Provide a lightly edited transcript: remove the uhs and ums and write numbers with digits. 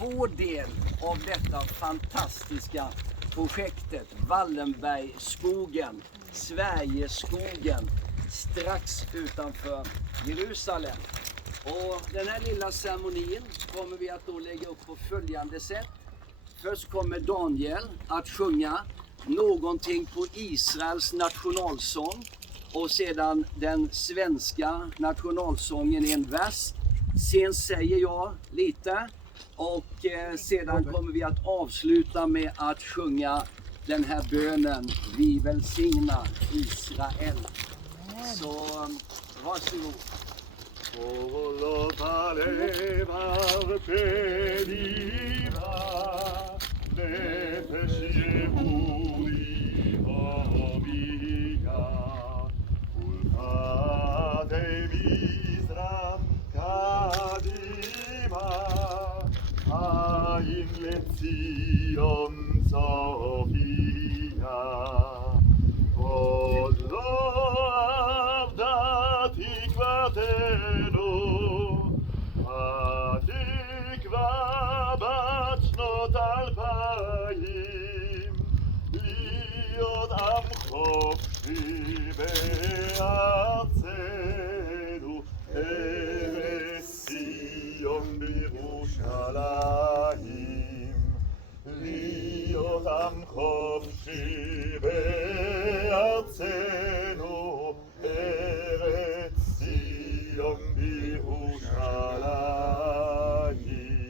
vår del av detta fantastiska projektet Wallenbergskogen, Sverigeskogen, strax utanför Jerusalem. Och den här lilla ceremonin kommer vi att då lägga upp på följande sätt. Först kommer Daniel att sjunga någonting på Israels nationalsång och sedan den svenska nationalsången i en vers. Sen säger jag lite och sedan kommer vi att avsluta med att sjunga den här bönen Vi välsignar Israel. Så varsågod. ציון צופיה, עוד לא אבדה תקוותנו, התקווה בת שנות 2000, להיות עם חופשי בארצנו, ארץ ציון בירושלים. להיות עם חופשי בארצנו